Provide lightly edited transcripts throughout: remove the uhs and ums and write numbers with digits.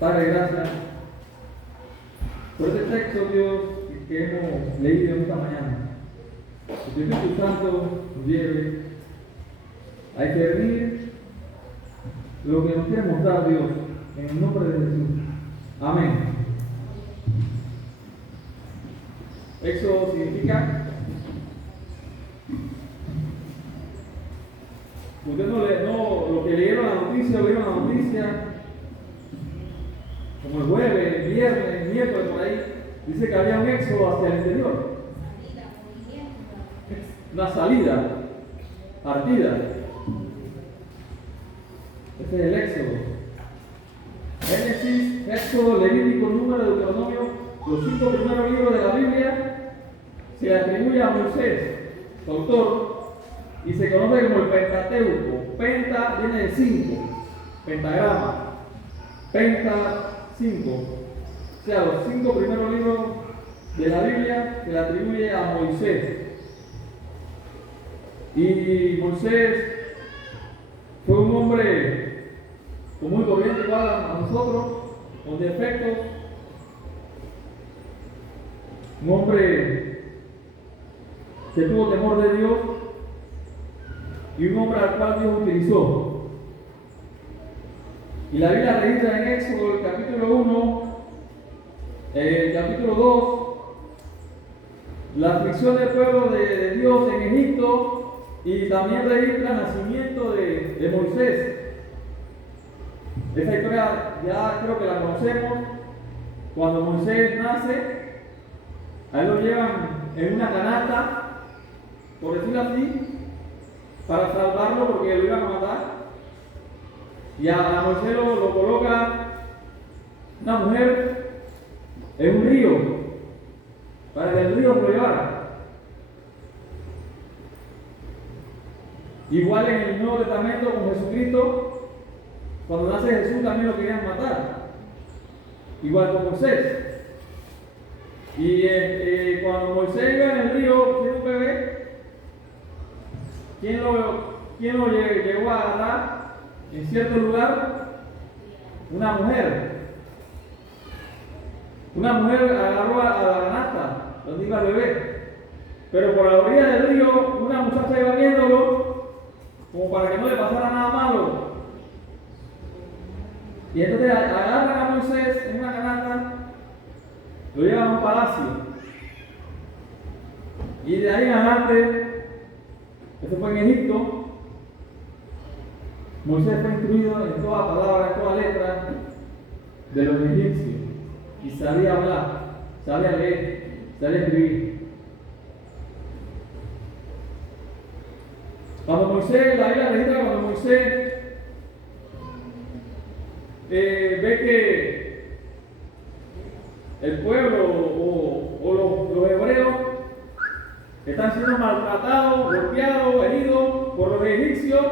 Padre, gracias por este texto, Dios, que hemos leído esta mañana. Que tu Espíritu Santo nos lleve a discernir lo que nos quiere mostrar, Dios, en el nombre de Jesús. Amén. Éxodo significa, ustedes no lo que leyeron la noticia, como el jueves, viernes, miércoles, por ahí, dice que había un éxodo hacia el interior. Una salida, partida. Este es el éxodo. Génesis, Éxodo, Levítico, Número, Deuteronomio, los 5 primeros libros de la Biblia, se le atribuye a Moisés, su autor, y se conoce como el Pentateuco. Penta viene de 5, pentagrama, penta 5. O sea, los 5 primeros libros de la Biblia se le atribuye a Moisés. Y Moisés fue un hombre común y corriente igual a nosotros, con defectos, un hombre que tuvo temor de Dios y un hombre al cual Dios utilizó. Y la Biblia registra en Éxodo, el capítulo 1, el capítulo 2, la aflicción del pueblo de Dios en Egipto, y también registra el nacimiento de Moisés. Esa historia ya creo que la conocemos. Cuando Moisés nace, a él lo llevan en una canasta, por decirlo así, para salvarlo porque lo iban a matar. Y a Moisés lo coloca una mujer en un río, para que el río lo llevara. Igual en el Nuevo Testamento con Jesucristo, cuando nace Jesús también lo querían matar, igual con Moisés. Y cuando Moisés iba en el río, siendo un bebé, ¿quién lo llevó a agarrar en cierto lugar? Una mujer. Una mujer agarró a la canasta donde iba el bebé, pero por la orilla del río una muchacha iba viéndolo como para que no le pasara nada malo. Y entonces agarran a Moisés en una canasta, lo llevan a un palacio. Y de ahí en adelante, esto fue en Egipto, Moisés fue instruido en toda palabra, en toda letra de los egipcios. Y sabía hablar, sabía leer, sabía escribir. Cuando Moisés, la Biblia registra cuando Moisés ve que el pueblo o los hebreos están siendo maltratados, golpeados, heridos por los egipcios,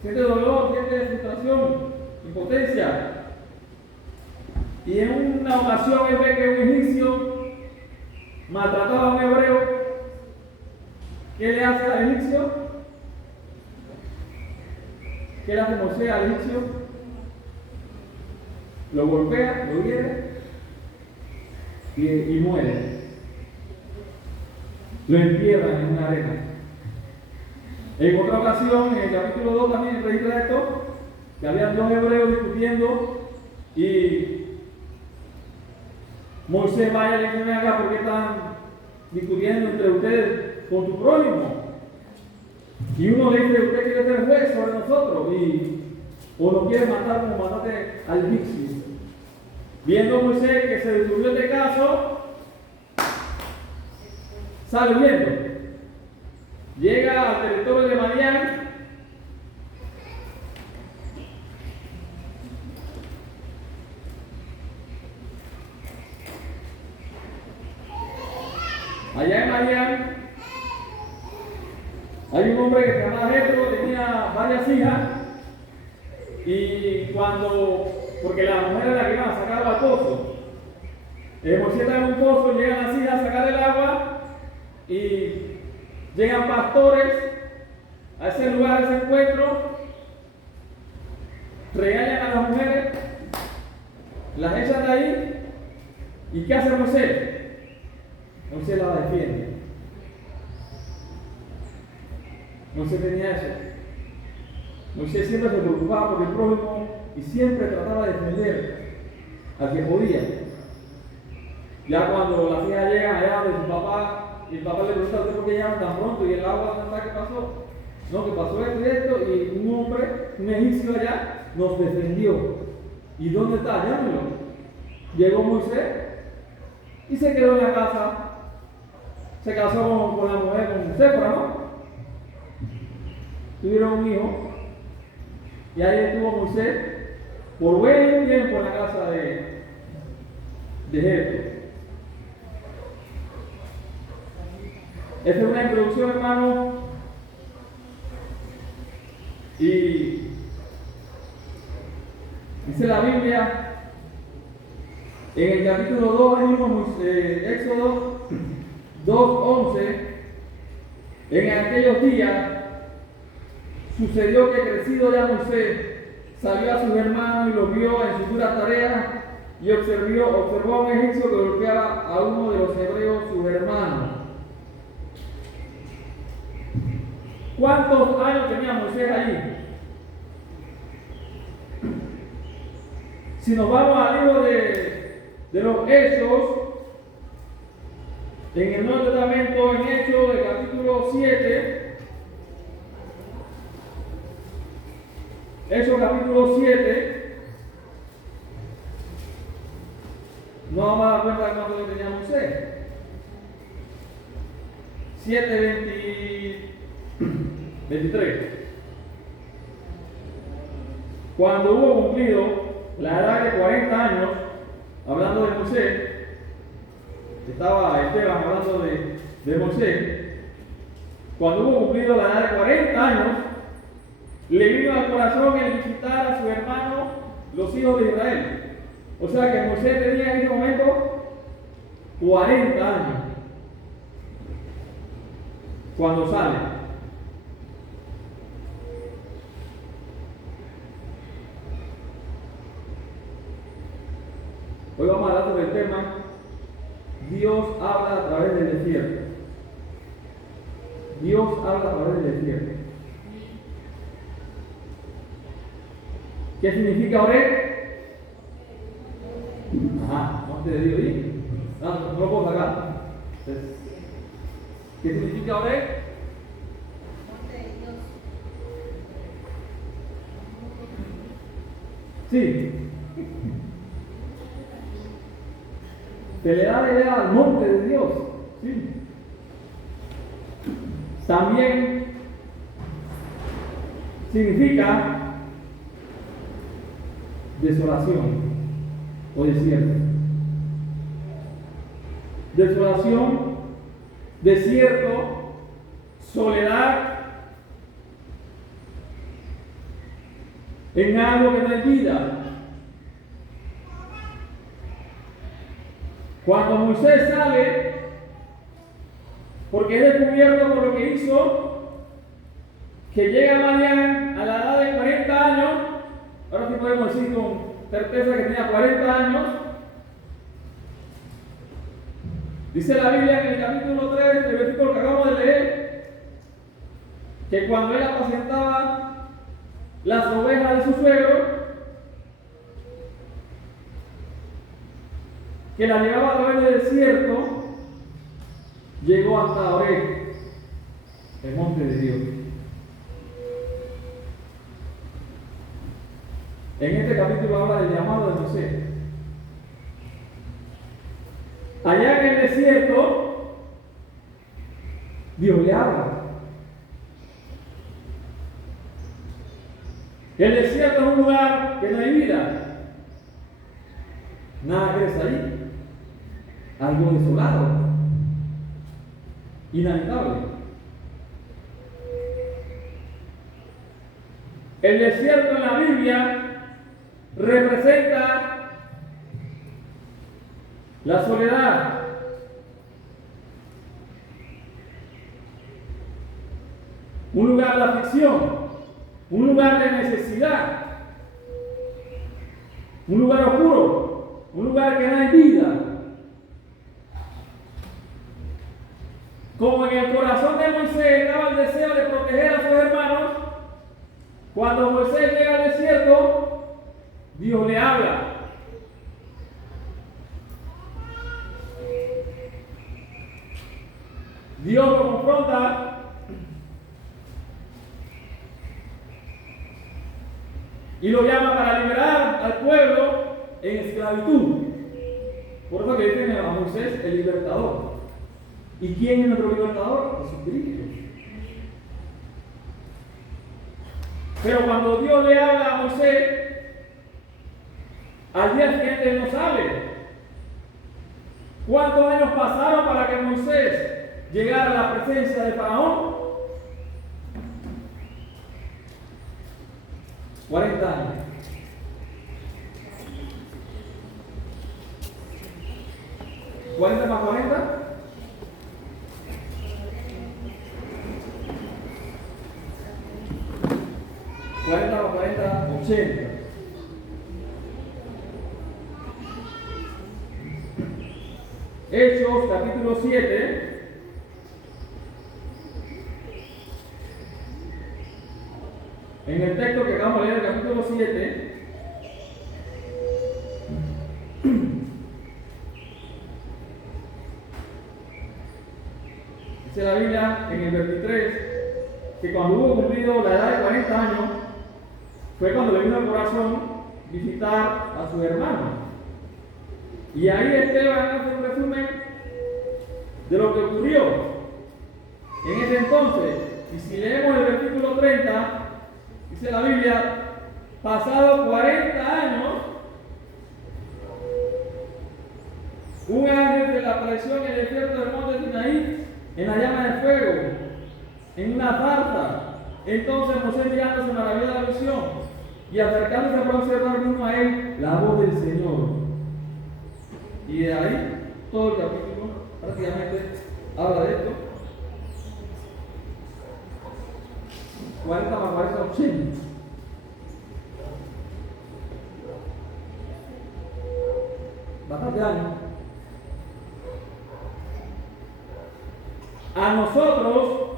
siente dolor, siente frustración, impotencia. Y en una ocasión él ve que un egipcio maltrataba a un hebreo. ¿Qué le hace al egipcio? ¿Qué le hace Moisés al egipcio? Lo golpea, lo hiere y muere. Lo entierran en una arena. En otra ocasión, en el capítulo 2 también registra esto, que habían 2 hebreos discutiendo y Moisés vaya y le dice: acá, ¿por qué están discutiendo entre ustedes con tu prójimo? Y uno le dice: usted quiere ser juez sobre nosotros, o nos quiere matar como mataste al egipcio. Viendo Moisés que se descubrió este caso, sale huyendo. Llega al territorio de Madián. Allá en Madián hay un hombre que se llamaba Jetro, tenía varias hijas, y porque la mujer era la que iba a sacar al pozo, Moisés está en un pozo, llegan las hijas a sacar el agua, y llegan pastores a ese lugar, a ese encuentro, regañan a las mujeres las echan de ahí. ¿Y qué hace Moisés? Moisés la defiende. Moisés tenía eso. Moisés siempre se preocupaba por el prójimo y siempre trataba de defender al que podía. Ya cuando las hijas llegan allá de su papá, y el papá le pregunta: ¿usted por qué llegan tan pronto? Y el agua no sabe qué pasó. No, que pasó esto y esto, y un hombre, un egipcio allá, nos defendió. ¿Y dónde está? Llámelo. Llegó Moisés y se quedó en la casa. Se casó con la mujer, con Séfora, ¿no? Tuvieron un hijo. Y ahí estuvo Moisés por buen tiempo en la casa de Jetro. Esta es una introducción, hermano. Y dice la Biblia en el capítulo 2, Éxodo 2:11, en aquellos días sucedió que, crecido ya Moisés, salió a sus hermanos y los vio en sus duras tareas y observó a un egipcio que golpeaba a uno de los hebreos, sus hermanos. ¿Cuántos años tenía Moisés allí? Si nos vamos al libro de los Hechos, en el Nuevo Testamento, en Hechos, del capítulo 7, Hechos capítulo 7, no vamos a dar cuenta de cuánto tenía Moisés. 7:23. Cuando hubo cumplido la edad de 40 años, hablando de Moisés, estaba Esteban hablando de Moisés. Cuando hubo cumplido la edad de 40 años, le vino al corazón el visitar a su hermano, los hijos de Israel. O sea que Moisés tenía en ese momento 40 años cuando sale. Hoy vamos a hablar sobre el tema: Dios habla a través del desierto. Dios habla a través del desierto. ¿Qué significa Oreb? Ajá, monte de Dios. No lo puedo sacar. ¿Qué significa Oreb? Monte de Dios. Sí. Se le da la idea al monte de Dios. Sí. También significa desolación o desierto. Desolación, desierto, soledad, en algo que no hay vida. Cuando Moisés sale, porque es descubierto por lo que hizo, que llega Madián a la edad de 40 años, ahora sí podemos decir con certeza que tenía 40 años. Dice la Biblia en el capítulo 3, el versículo que acabamos de leer, que cuando él apacentaba las ovejas de su suegro, que la llevaba a través del desierto, llegó hasta Oreb, el monte de Dios. En este capítulo habla del llamado de Moisés. Allá en el desierto, Dios le habla. El desierto es un lugar que no hay vida. Nada crece ahí. Algo desolado, inhabitable. El desierto en la Biblia representa la soledad, un lugar de aflicción, un lugar de necesidad, un lugar oscuro. un lugar que no hay vida. Como en el corazón de Moisés estaba el deseo de proteger a sus hermanos, cuando Moisés llega al desierto, Dios le habla. Dios lo confronta y lo llama para liberar al pueblo en esclavitud. Por eso que dicen a Moisés el libertador. ¿Y quién es nuestro libertador? Jesucristo. Pero cuando Dios le habla a Moisés, al día siguiente él no sabe. ¿Cuántos años pasaron para que Moisés llegara a la presencia de Faraón? 40 años. ¿40 más 40? 40 más 40, 80. Hechos, capítulo 7. En el texto que acabamos de leer, capítulo 7. Dice la Biblia en el 23 que cuando hubo cumplido la edad de 40 años, fue cuando le vino al corazón visitar a sus hermanos. Y ahí Esteban hace un resumen de lo que ocurrió en ese entonces. Y si leemos el versículo 30, dice la Biblia, pasados 40 años, un ángel se le apareció en el desierto del monte Sinaí, en la llama de fuego, en una zarza. Entonces Moisés mirando se maravilló de la visión y acercándose para observar vino a él la voz del Señor. Y de ahí todo el capítulo prácticamente habla de esto. 40 más 40, 80. Bastante años. A nosotros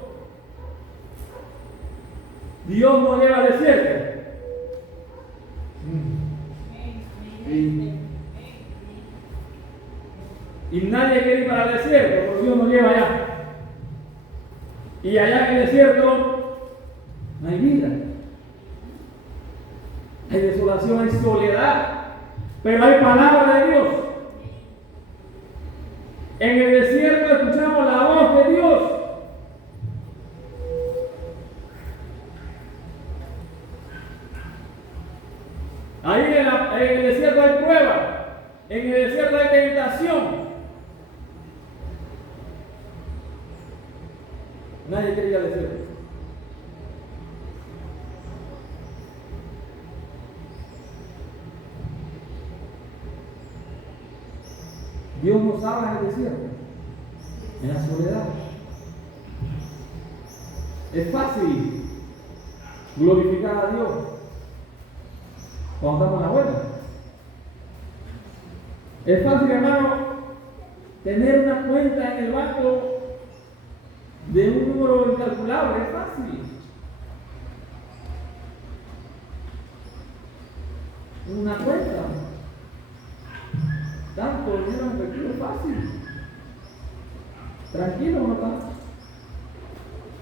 Dios nos lleva al desierto. Y nadie quiere ir para el desierto, porque Dios nos lleva allá. Y allá en el desierto no hay vida. Hay desolación, hay soledad. Pero hay palabra de Dios. En el desierto escuchamos la voz de Dios. Ahí en el desierto hay prueba. En el desierto hay tentación. Nadie quiere ir al desierto. Dios nos habla en el desierto, en la soledad. Es fácil glorificar a Dios cuando estamos en la buena. Es fácil, hermano, tener una cuenta en el banco de un número incalculable. Es fácil. Una cuenta. Tanto dinero en efectivo es fácil. Tranquilo, no está.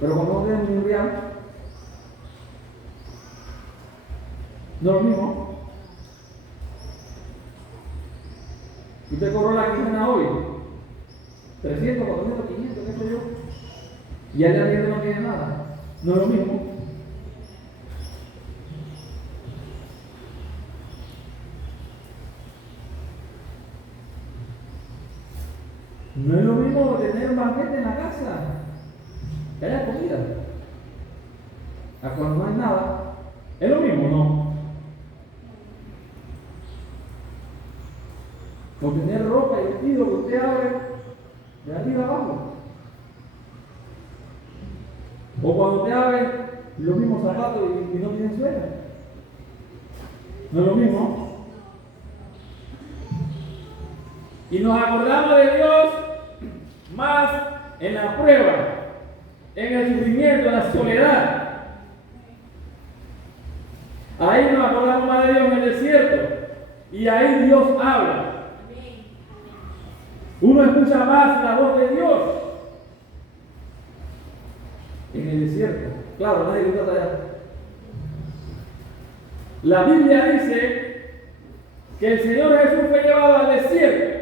Pero cuando no tenemos un real, no es lo mismo. Usted cobró la quincena hoy, 300, 400, 500, qué sé yo, y al día siguiente no tiene nada. No es lo mismo. No es lo mismo tener un banquete en la casa, que haya comida, a cuando no hay nada. ¿Es lo mismo o no? O tener ropa y vestido que usted abre de arriba abajo. O cuando usted abre los mismos zapatos y no tienen suela. ¿No es lo mismo? Y nos acordamos de Dios más en la prueba, en el sufrimiento, en la soledad. Ahí nos acordamos más de Dios en el desierto. Y ahí Dios habla. Uno escucha más la voz de Dios en el desierto. Claro, nadie lo trata allá. La Biblia dice que el Señor Jesús fue llevado al desierto.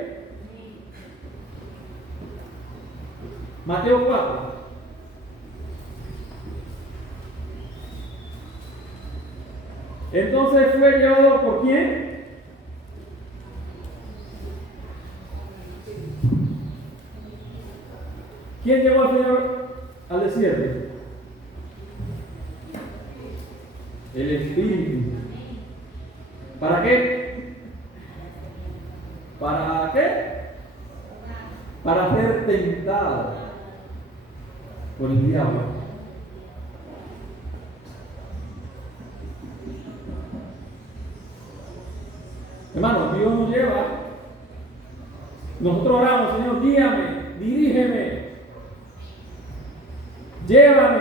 Mateo 4. Entonces fue llevado por quién? ¿Quién llevó al Señor al desierto? El Espíritu. ¿Para qué? ¿Para qué? Para ser tentado por el diablo. Hermano, Dios nos lleva. Nosotros oramos, Señor, guíame, dirígeme, llévame.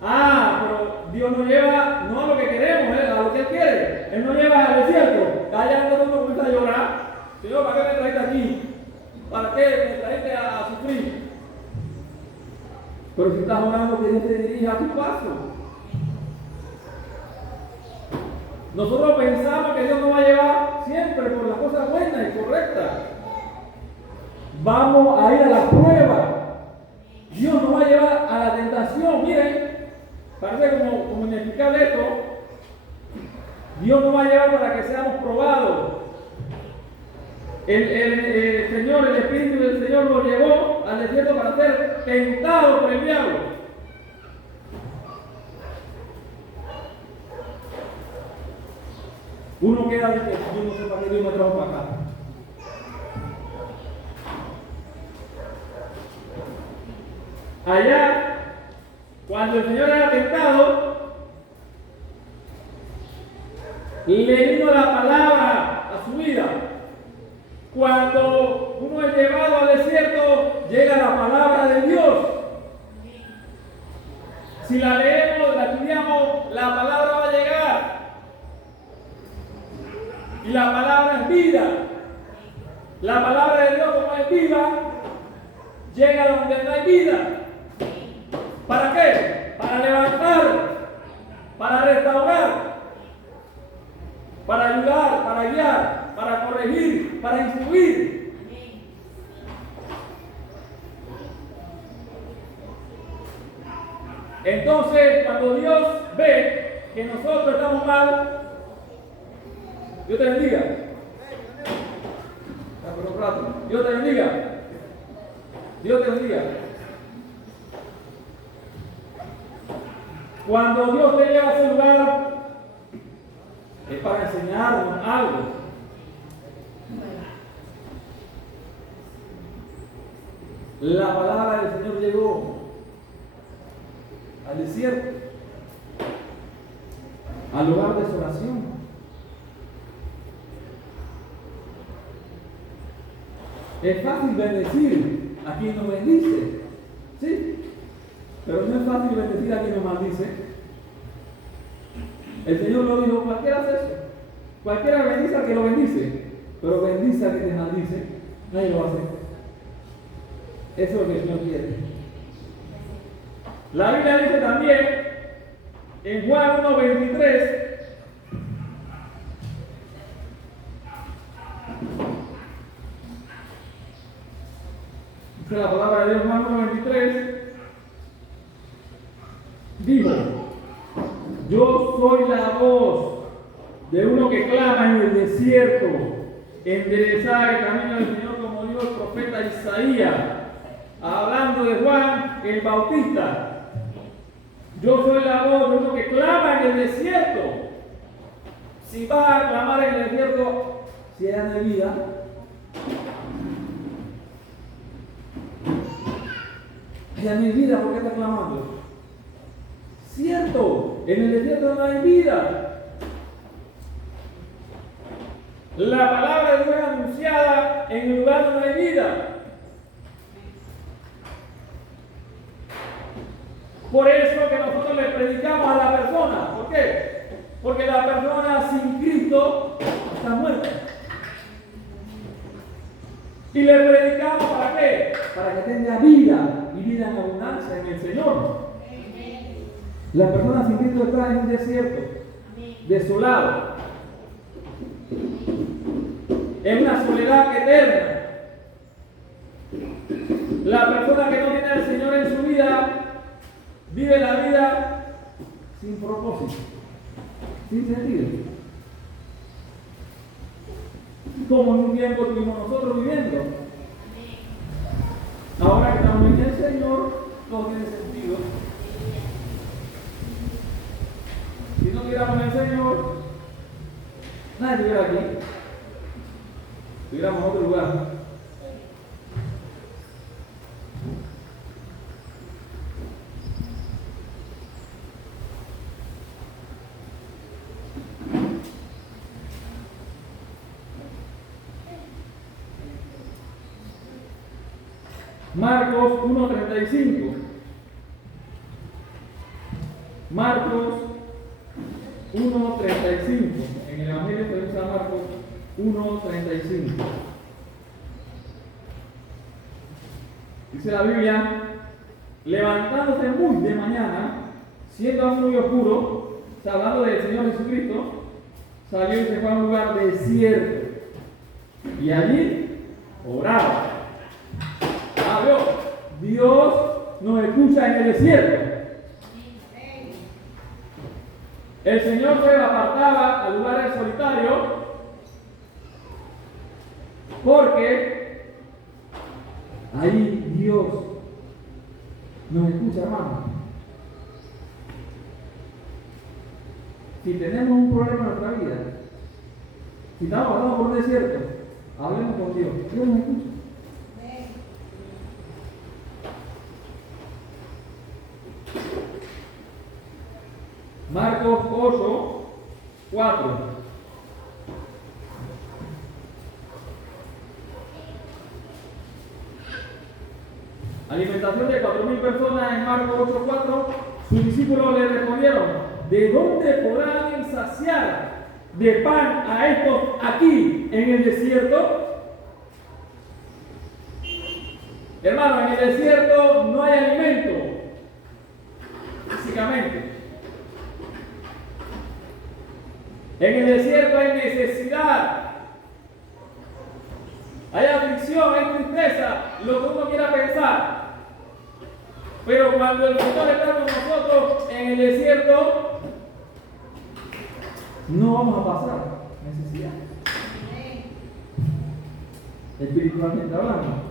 Pero Dios nos lleva no a lo que queremos, a lo que Él quiere. Él nos lleva al desierto. Allá no nos gusta llorar. Señor, ¿para qué me trajiste aquí? ¿Para qué me trajiste a sufrir? Pero si estás orando, que Dios te dirija a tu paso. Nosotros pensamos que Dios nos va a llevar siempre por las cosas buenas y correctas. Vamos a ir a la prueba. Dios nos va a llevar a la tentación. Miren, parece como inexplicable esto. Dios nos va a llevar para que seamos probados. El Señor, el Espíritu del Señor nos llevó al desierto para ser tentados por el diablo. Uno queda de que yo no sé para qué Dios me trajo para acá. Allá, cuando el Señor era tentado, le vino la palabra a su vida. Cuando uno es llevado al desierto, llega la palabra de Dios. Si la leemos, la estudiamos, la palabra va a llegar. Y la palabra es vida. La palabra de Dios, como es viva, llega donde no hay vida. ¿Para qué? Para levantar, para restaurar, para ayudar, para guiar, para corregir, para instruir. Entonces, cuando Dios ve que nosotros estamos mal, Dios te bendiga. Dios te bendiga. Dios te bendiga. Cuando Dios te lleva a ese lugar, es para enseñarnos algo. La palabra del Señor llegó al desierto, al lugar de su oración. Es fácil bendecir a quien nos bendice, ¿sí? Pero no es fácil bendecir a quien nos maldice. El Señor lo dijo, cualquiera hace eso. Cualquiera bendice al que lo bendice, pero bendice al que te maldice, nadie lo va a hacer. Eso es lo que el Señor quiere. La Biblia dice también, en Juan 1:23, la palabra de Dios, Juan 1:23, dijo: yo soy la voz de uno que clama en el desierto, enderezar el camino del Señor, como dijo el profeta Isaías, hablando de Juan el Bautista. Yo soy la voz de uno que clama en el desierto. Si vas a clamar en el desierto, si hay de vida, ya no hay vida, ¿por qué estás clamando? Cierto, en el desierto no hay vida. La palabra de Dios es anunciada en el lugar donde hay vida. Por eso que nosotros le predicamos a la persona. ¿Por qué? Porque la persona sin Cristo está muerta. Y le predicamos ¿para qué? Para que tenga vida y vida en abundancia en el Señor. La persona sin Cristo está en un desierto, desolado, en una soledad eterna. La persona que no tiene al Señor en su vida vive la vida sin propósito, sin sentido. Como en un tiempo estuvimos nosotros viviendo. Ahora que estamos en el Señor, todo tiene sentido. Si no estuviéramos en el Señor, nadie estuviera aquí. Estuviéramos en otro lugar. Marcos 1:35. Marcos 1:35. En el Evangelio se usa Marcos 1:35. Dice la Biblia: levantándose muy de mañana, siendo aún muy oscuro, está hablando del Señor Jesucristo, salió y se fue a un lugar desierto. Y allí oraba. Dios nos escucha en el desierto. El Señor se apartaba a lugares solitarios porque ahí Dios nos escucha, hermano. Si tenemos un problema en nuestra vida, si estamos pasando por un desierto, hablemos con Dios. Dios nos escucha. Marcos 8:4. Alimentación de 4,000 personas en Marcos 8:4. Sus discípulos le respondieron: ¿de dónde podrá alguien saciar de pan a estos aquí en el desierto? Hermano, en el desierto no hay alimento físicamente. En el desierto hay necesidad, hay aflicción, hay tristeza, lo que uno quiera pensar. Pero cuando el Señor está con nosotros en el desierto, no vamos a pasar necesidad. Espiritualmente hablando.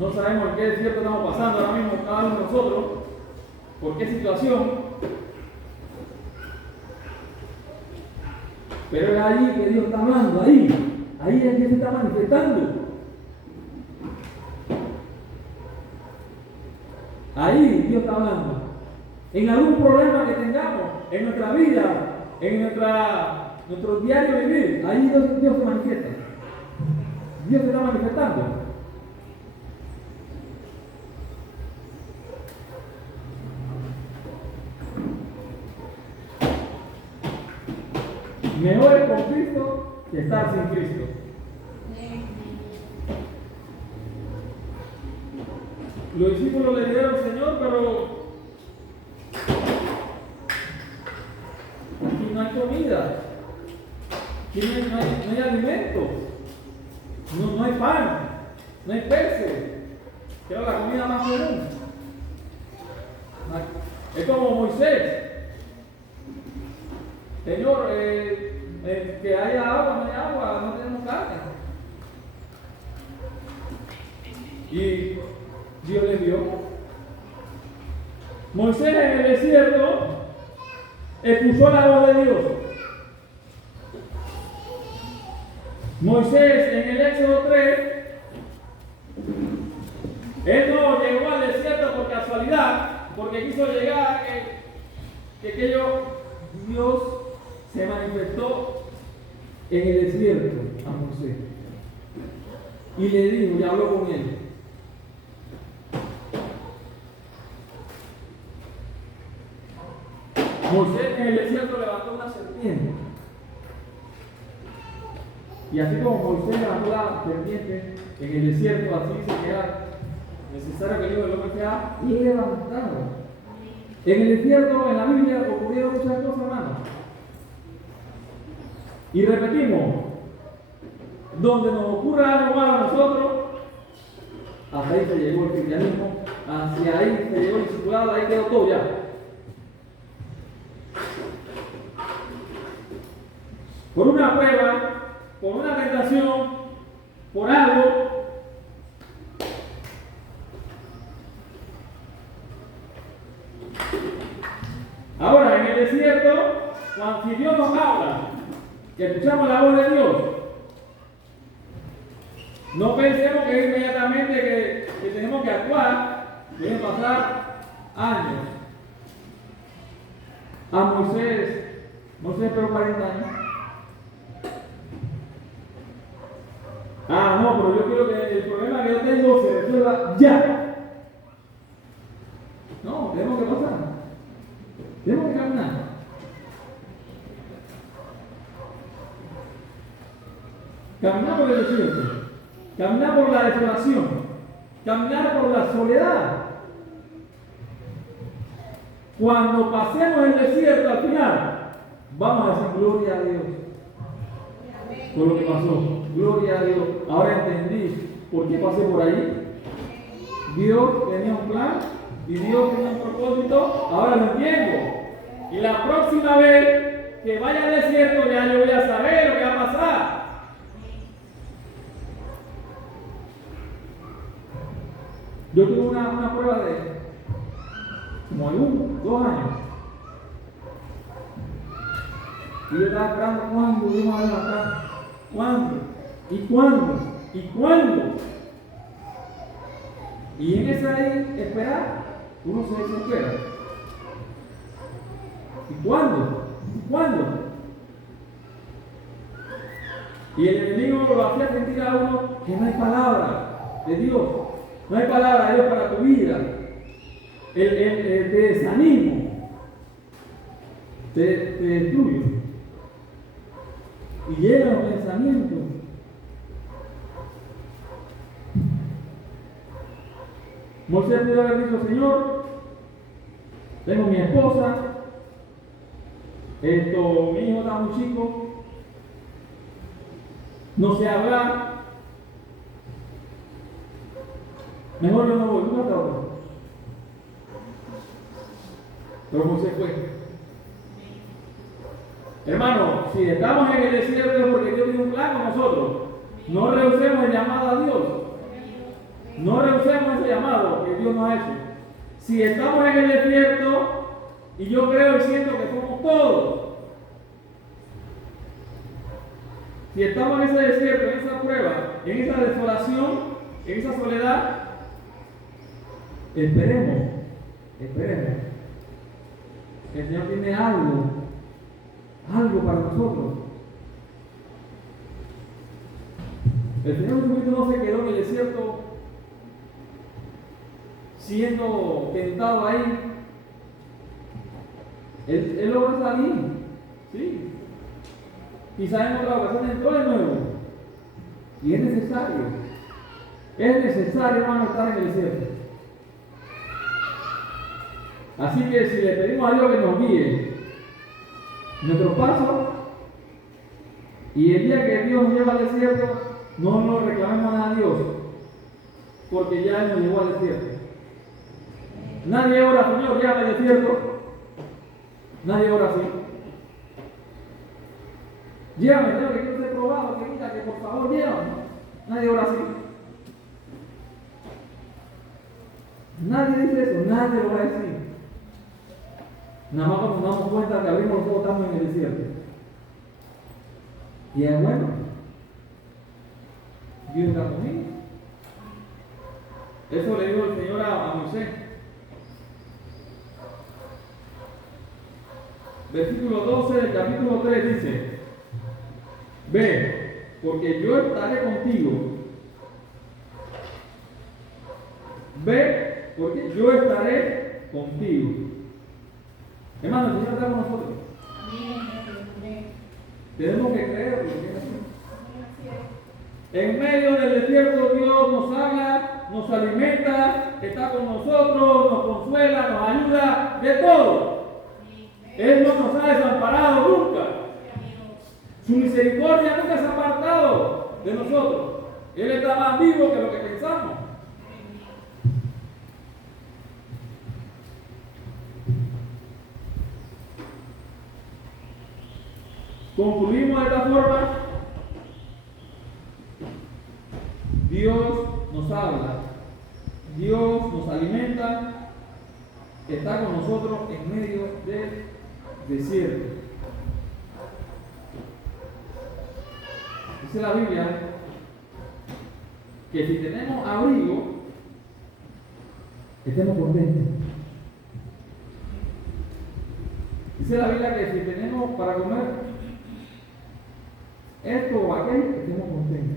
No sabemos en qué desierto estamos pasando ahora mismo cada uno de nosotros, por qué situación, pero es ahí que Dios está hablando, ahí es que se está manifestando. Ahí Dios está hablando. En algún problema que tengamos en nuestra vida, en nuestro diario vivir, ahí Dios se manifiesta. Dios se está manifestando. Mejor es con Cristo que estar sin Cristo. Los discípulos le dijeron: Señor, pero aquí no hay comida, aquí no hay alimento, no hay pan, no hay peces, que era la comida más común. Es como Moisés: Señor, que haya agua, no hay agua, no tenemos carne. Y Dios les dio. Moisés en el desierto escuchó la voz de Dios. Moisés en el Éxodo 3 Él no llegó al desierto por casualidad, porque quiso llegar que aquello, Dios se manifestó en el desierto a Moisés. Y le dijo, y habló con él. Moisés en el desierto levantó una serpiente. Y así como Moisés levantó la serpiente en el desierto, así se queda necesario que el Hijo del Hombre sea levantado. En el desierto, en la Biblia, ocurrieron muchas cosas, hermanos. Y repetimos, donde nos ocurra algo malo a nosotros, hasta ahí se llegó el cristianismo, hacia ahí se llegó el discipulado, ahí quedó todo ya. Por una prueba, por una tentación, por algo. Ahora, en el desierto, si Dios nos habla, que escuchamos la voz de Dios, no pensemos que inmediatamente que tenemos que actuar, deben pasar años. A Moisés esperó 40 años. No, pero yo quiero que el problema que yo tengo se resuelva ya. No, tenemos que pasar. Tenemos que caminar. Caminar por el desierto. Caminar por la desolación. Caminar por la soledad. Cuando pasemos el desierto al final, vamos a decir gloria a Dios por lo que pasó. Gloria a Dios. Ahora entendí por qué pasé por ahí. Dios tenía un plan y Dios tenía un propósito. Ahora lo entiendo. Y la próxima vez que vaya al desierto ya yo voy a saber lo que va a pasar. Yo tuve una prueba de como de 2 años. Y yo estaba esperando cuándo íbamos a levantar. ¿Cuándo? ¿Y cuándo? ¿Y cuándo? Y en esa ahí, esperar, uno se desespera. ¿Y cuándo? ¿Y cuándo? Y el enemigo lo hacía sentir a uno que no hay palabra de Dios. No hay palabra de Dios para tu vida. El desánimo te destruye. Y llega los pensamientos. Moisés pudo haber dicho, Señor, tengo mi esposa, mi hijo está muy chico, no sé hablar, mejor yo no voy, nunca está otro. Pero Moisés fue. Hermano, si estamos en el desierto es porque Dios tiene un plan con nosotros. No rehusemos el llamado a Dios. No rehusemos ese llamado que Dios nos ha hecho. Si estamos en el desierto, y yo creo y siento que somos todos, si estamos en ese desierto, en esa prueba, en esa desolación, en esa soledad, esperemos. El Señor tiene algo para nosotros. El Señor Jesucristo no se quedó en el desierto siendo tentado ahí. Él logró salir, ¿sí? Quizás en otra ocasión entró de nuevo. Y es necesario, hermano, estar en el desierto. Así que si le pedimos a Dios que nos guíe nuestro paso, y el día que Dios nos lleva al desierto, no nos reclamemos nada a Dios, porque ya Él nos llevó al desierto. Nadie ora, Señor, llévame al desierto. Nadie ora así. Llévame, Señor, que quiero ser probado, que mira, que por favor llévame. Nadie ora así. Nadie dice eso, nadie lo va a decir. Nada más cuando nos damos cuenta que abrimos los ojos, estamos en el desierto. Y es bueno. Dios está conmigo. Eso le dijo el Señor a Moisés. Versículo 12 del capítulo 3 dice: Ve, porque yo estaré contigo. Ve, porque yo estaré contigo. Hermano, el Señor está con nosotros. Tenemos que creer lo que es así. En medio del desierto Dios nos habla, nos alimenta, está con nosotros, nos consuela, nos ayuda, de todo. Él no nos ha desamparado nunca. Su misericordia nunca se ha apartado de nosotros. Él está más vivo que lo que pensamos. Concluimos de esta forma. Dios nos habla, Dios nos alimenta, está con nosotros en medio del desierto. Dice la Biblia que si tenemos abrigo, estemos contentos. Dice la Biblia que si tenemos para comer esto o aquello, estemos contentos.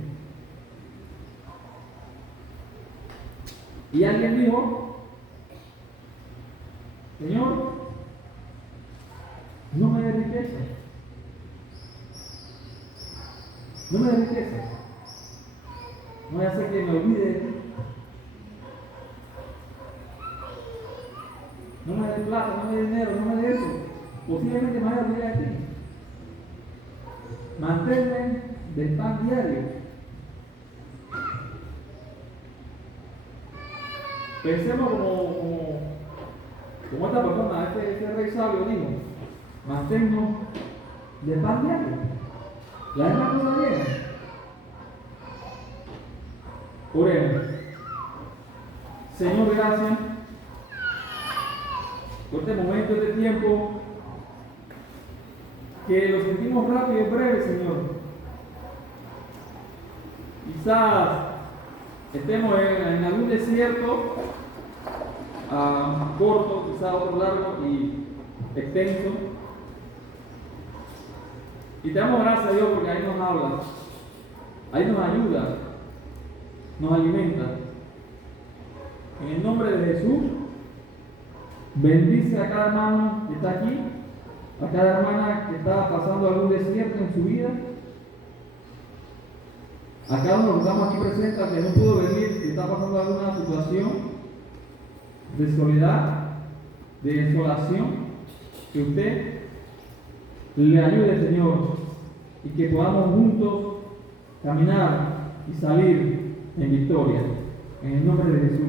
Y alguien dijo: Señor, no me dé riqueza. No me dé riqueza. No voy a hacer que me olvide de ti. No me dé plata, no me dé dinero, no me dé eso. Posiblemente me vaya a olvidar de ti. Manténme del pan diario. Pensemos como esta persona, este rey sabio dijo: manténnos del pan diario. La demás cosa llega. Oremos. Señor, gracias por este momento, este tiempo, que lo sentimos rápido y breve, Señor. Quizás estemos en algún desierto corto, quizás otro largo y extenso. Y te damos gracias a Dios porque ahí nos habla, ahí nos ayuda, nos alimenta. En el nombre de Jesús, bendice a cada hermano que está aquí, a cada hermana que está pasando algún desierto en su vida, a cada uno que estamos aquí presentes, que no pudo venir, que está pasando alguna situación de soledad, de desolación, que usted le ayude, Señor, y que podamos juntos caminar y salir en victoria. En el nombre de Jesús.